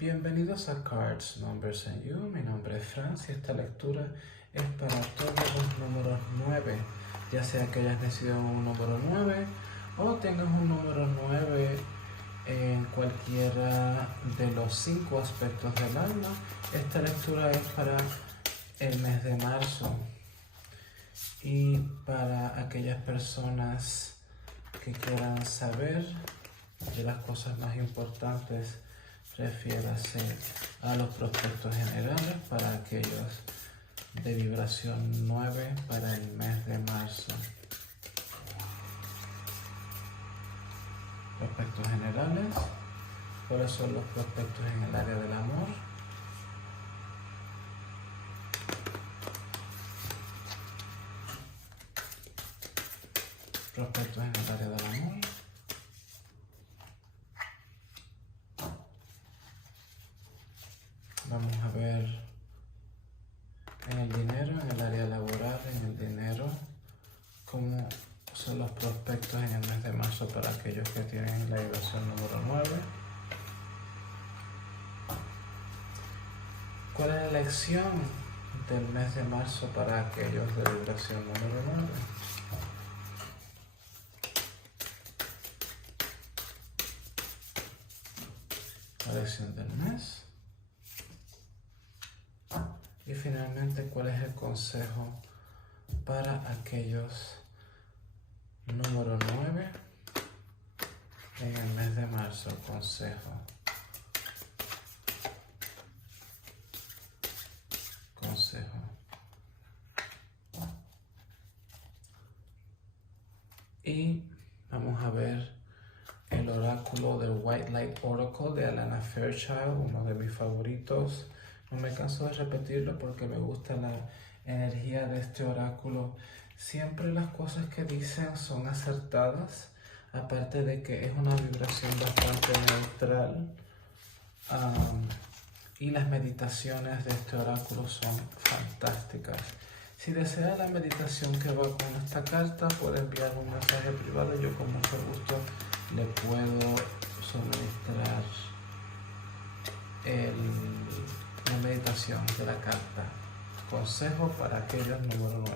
Bienvenidos a Cards, Numbers and You. Mi nombre es Franz y esta lectura es para todos los números 9, ya sea que hayas nacido en un número 9 o tengas un número 9 en cualquiera de los 5 aspectos del alma. Esta lectura es para el mes de marzo y para aquellas personas que quieran saber de las cosas más importantes. Refiérase a los prospectos generales para aquellos de vibración 9 para el mes de marzo. Prospectos generales. ¿Cuáles son los prospectos en el área del amor? Prospectos en el área del amor. Vamos a ver en el dinero, en el área laboral, en el dinero, cómo son los prospectos en el mes de marzo para aquellos que tienen la vibración número 9. ¿Cuál es la elección del mes de marzo para aquellos de vibración número 9? La elección del mes. Y finalmente, ¿cuál es el consejo para aquellos número 9 en el mes de marzo? Consejo. Y vamos a ver el oráculo del White Light Oracle de Alana Fairchild, uno de mis favoritos. No me canso de repetirlo porque me gusta la energía de este oráculo. Siempre las cosas que dicen son acertadas, aparte de que es una vibración bastante neutral. Y las meditaciones de este oráculo son fantásticas. Si desea la meditación que va con esta carta, puede enviar un mensaje privado. Yo con mucho gusto le puedo suministrar la meditación de la carta. Consejo para aquellos número 9.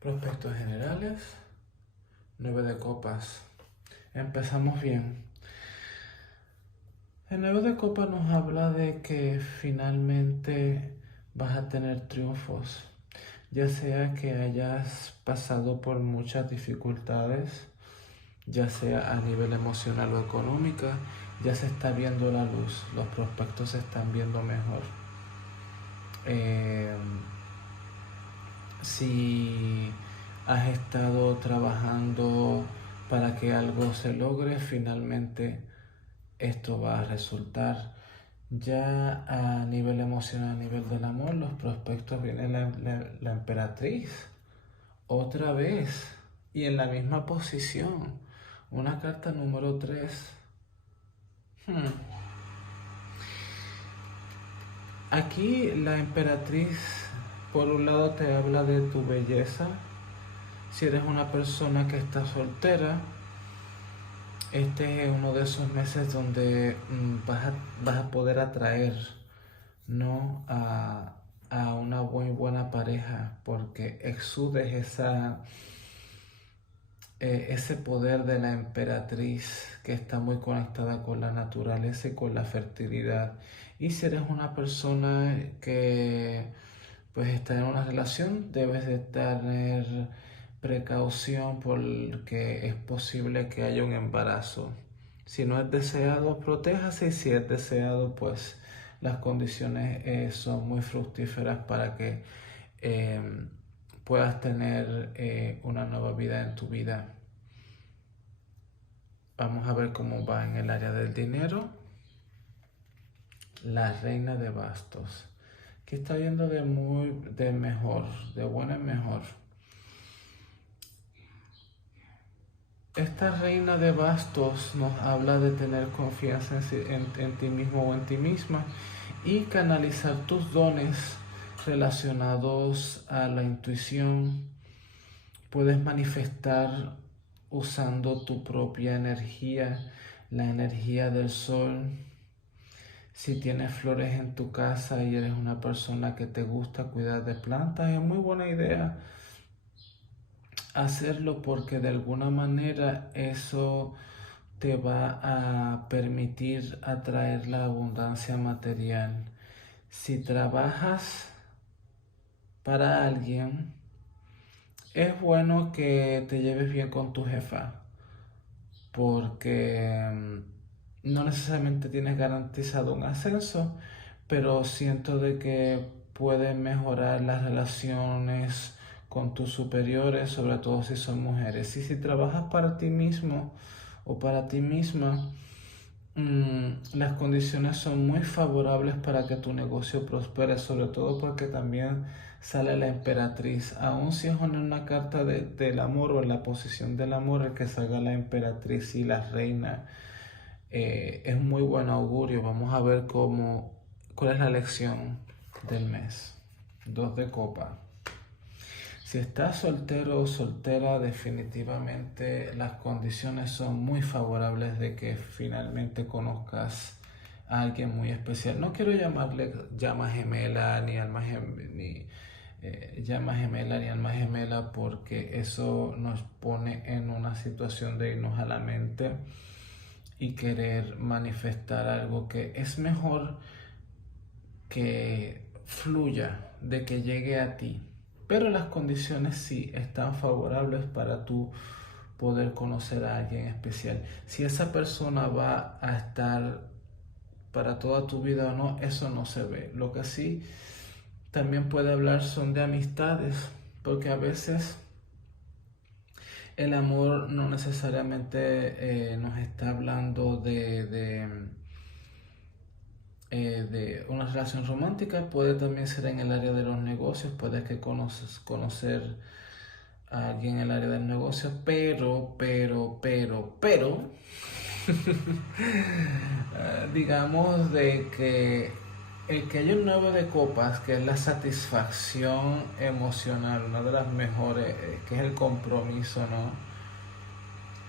Prospectos generales. 9 de copas. Empezamos bien. El 9 de copas nos habla de que finalmente vas a tener triunfos, ya sea que hayas pasado por muchas dificultades, ya sea a nivel emocional o económica, ya se está viendo la luz, los prospectos se están viendo mejor. Si has estado trabajando para que algo se logre, finalmente esto va a resultar. Ya a nivel emocional, a nivel del amor, los prospectos, viene la emperatriz otra vez y en la misma posición. Una carta número 3. Aquí la emperatriz, por un lado, te habla de tu belleza. Si eres una persona que está soltera, este es uno de esos meses donde vas a poder atraer, ¿no?, a una muy buena pareja, porque exudes ese poder de la emperatriz que está muy conectada con la naturaleza y con la fertilidad. Y si eres una persona que pues está en una relación, debes de tener precaución porque es posible que haya un embarazo. Si no es deseado, protéjase, y si es deseado, pues las condiciones son muy fructíferas para que puedas tener una nueva vida en tu vida. Vamos a ver cómo va en el área del dinero. La reina de bastos, que está yendo de mejor, de bueno en mejor. Esta reina de bastos nos habla de tener confianza en ti mismo o en ti misma y canalizar tus dones relacionados a la intuición. Puedes manifestar usando tu propia energía, la energía del sol. Si tienes flores en tu casa y eres una persona que te gusta cuidar de plantas, es muy buena idea hacerlo, porque de alguna manera eso te va a permitir atraer la abundancia material. Si trabajas para alguien, es bueno que te lleves bien con tu jefa, porque no necesariamente tienes garantizado un ascenso, pero siento de que puede mejorar las relaciones con tus superiores, sobre todo si son mujeres. Y si trabajas para ti mismo o para ti misma, las condiciones son muy favorables para que tu negocio prospere, sobre todo porque también sale la emperatriz. Aun si es en una carta del amor o en la posición del amor, el que salga la emperatriz y la reina es muy buen augurio. Vamos a ver cuál es la lección del mes. 2 de copa. Si estás soltero o soltera, definitivamente las condiciones son muy favorables de que finalmente conozcas a alguien muy especial. No quiero llamarle llama gemela ni alma gemela, porque eso nos pone en una situación de irnos a la mente y querer manifestar algo que es mejor que fluya, de que llegue a ti. Pero las condiciones sí están favorables para tú poder conocer a alguien especial. Si esa persona va a estar para toda tu vida o no, eso no se ve. Lo que sí también puede hablar son de amistades, porque a veces el amor no necesariamente nos está hablando de una relación romántica. Puede también ser en el área de los negocios. Puedes que conocer a alguien en el área del negocio, pero digamos de que el que haya un 9 de copas, que es la satisfacción emocional, una de las mejores, que es el compromiso, ¿no?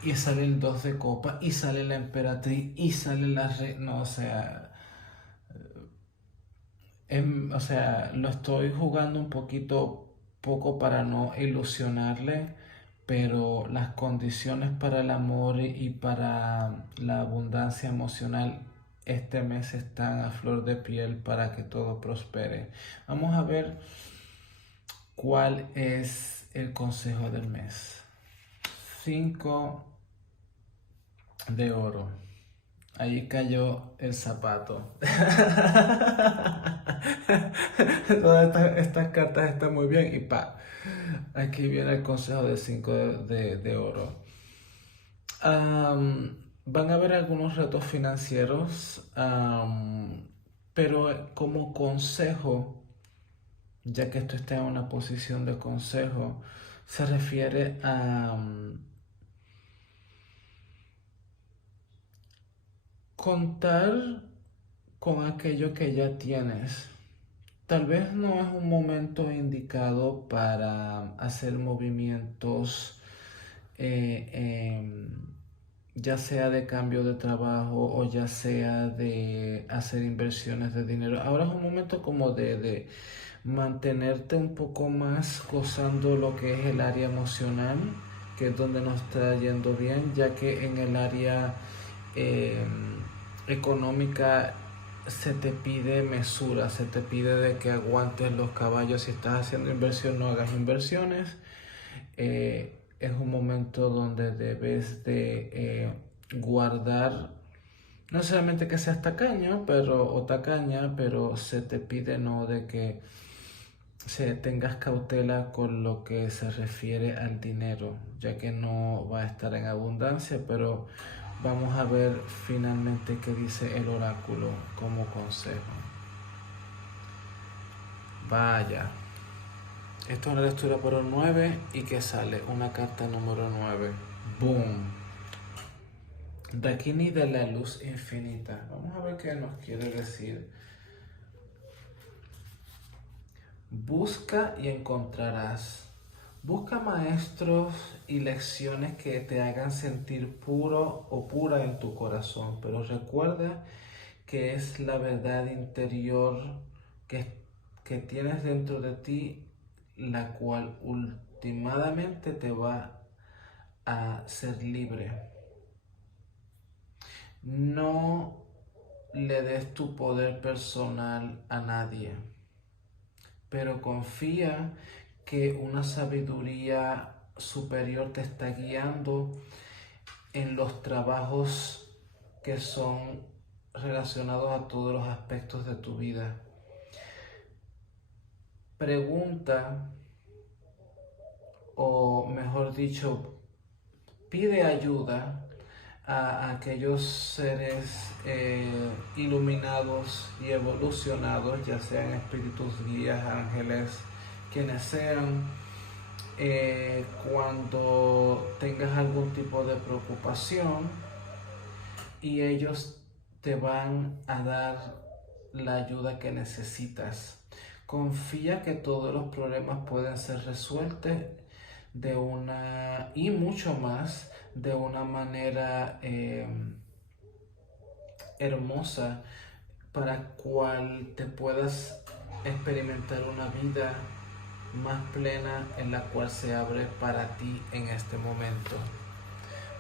Y sale el 2 de copas, y sale la emperatriz, y sale la no, o sea, lo estoy jugando un poco para no ilusionarle, pero las condiciones para el amor y para la abundancia emocional este mes están a flor de piel para que todo prospere. Vamos a ver cuál es el consejo del mes. 5 de oro. Ahí cayó el zapato. Todas estas cartas están muy bien. Y aquí viene el consejo de 5 de oro. Van a haber algunos retos financieros, pero como consejo, ya que esto está en una posición de consejo, se refiere a contar con aquello que ya tienes. Tal vez no es un momento indicado para hacer movimientos, ya sea de cambio de trabajo o ya sea de hacer inversiones de dinero. Ahora es un momento como de mantenerte un poco más gozando lo que es el área emocional, que es donde nos está yendo bien, ya que en el área económica se te pide mesura, se te pide de que aguantes los caballos. Si estás haciendo inversión, no hagas inversiones. Es un momento donde debes de guardar, no solamente que seas tacaño, o tacaña, pero se te pide no de que tengas cautela con lo que se refiere al dinero, ya que no va a estar en abundancia, pero vamos a ver finalmente qué dice el oráculo como consejo. Vaya, esto es una lectura por un 9 y que sale una carta número 9. ¡Boom! Dakini de la luz infinita. Vamos a ver qué nos quiere decir. Busca y encontrarás. Busca maestros y lecciones que te hagan sentir puro o pura en tu corazón, pero recuerda que es la verdad interior que tienes dentro de ti la cual últimamente te va a ser libre. No le des tu poder personal a nadie, pero confía que una sabiduría superior te está guiando en los trabajos que son relacionados a todos los aspectos de tu vida. Pregunta, o mejor dicho, pide ayuda a aquellos seres iluminados y evolucionados, ya sean espíritus guías, ángeles, quienes sean, cuando tengas algún tipo de preocupación, y ellos te van a dar la ayuda que necesitas. Confía que todos los problemas pueden ser resueltos y mucho más de una manera hermosa, para cual te puedas experimentar una vida más plena en la cual se abre para ti en este momento.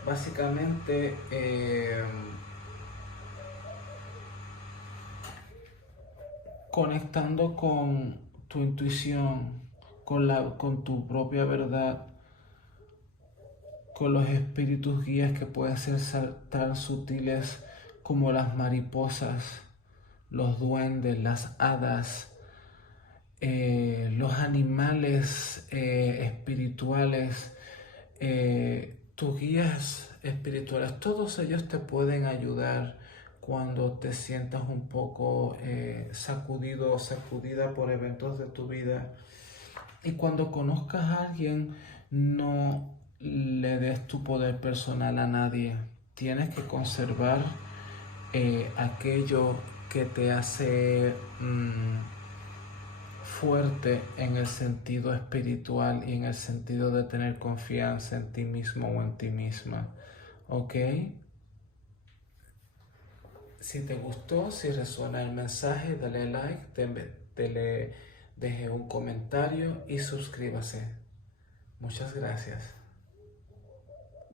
Básicamente, conectando con tu intuición, con tu propia verdad, con los espíritus guías que pueden ser tan sutiles como las mariposas, los duendes, las hadas, los animales espirituales, tus guías espirituales, todos ellos te pueden ayudar cuando te sientas un poco sacudido o sacudida por eventos de tu vida. Y cuando conozcas a alguien, no le des tu poder personal a nadie. Tienes que conservar aquello que te hace fuerte en el sentido espiritual y en el sentido de tener confianza en ti mismo o en ti misma. ¿Ok? Si te gustó, si resuena el mensaje, dale like, deje un comentario y suscríbase. Muchas gracias.